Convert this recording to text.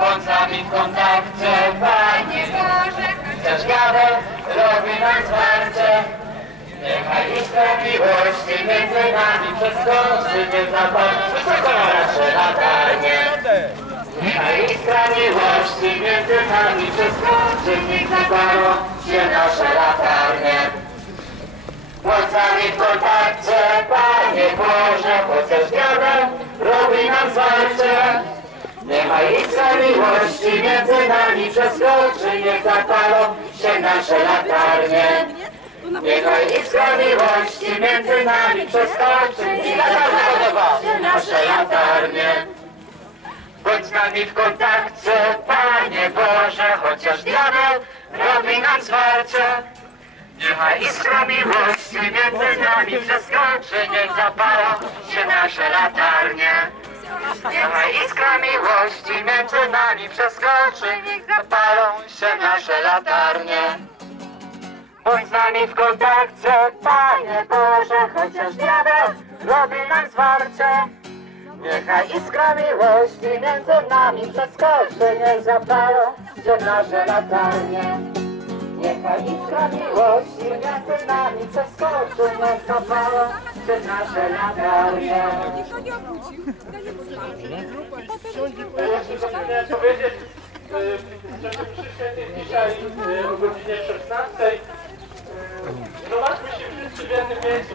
Bądź w kontakcie, Panie Boże, chociaż gadę robi nam. Niechaj iskra miłości między nami przeskoczy, nie zapomnij wysoko na nasze latarnie. Niechaj iskra miłości między nami przeskoczy, niech zapalą się nasze latarnie. Bądź z nami w kontakcie, Panie Boże, Niechaj iskra miłości między nami przeskoczy, niech zapalą się nasze latarnie. Niechaj iskra miłości między nami przeskoczy, niech zapalą się nasze latarnie. Bądź z nami w kontakcie, Panie Boże, chociaż diabeł robi nam zwarcie. Niechaj iskra miłości między nami przeskoczy, niech zapalą się nasze latarnie. Niechaj iskra miłości między nami przeskoczy, niech zapalą się nasze latarnie. Bądź z nami w kontakcie, Panie Boże, chociaż diabeł robi nam zwarcie. Niechaj iskra miłości między nami przeskoczy, niech zapalą się nasze latarnie. Iskra miłości między nami przeskoczy, niech zapalą się nasze latarnie. Jeszcze zapomniałem powiedzieć, y, że przyszedł dzisiaj y, o godzinie 16. y, Zobaczmy się wszyscy w jednym miejscu.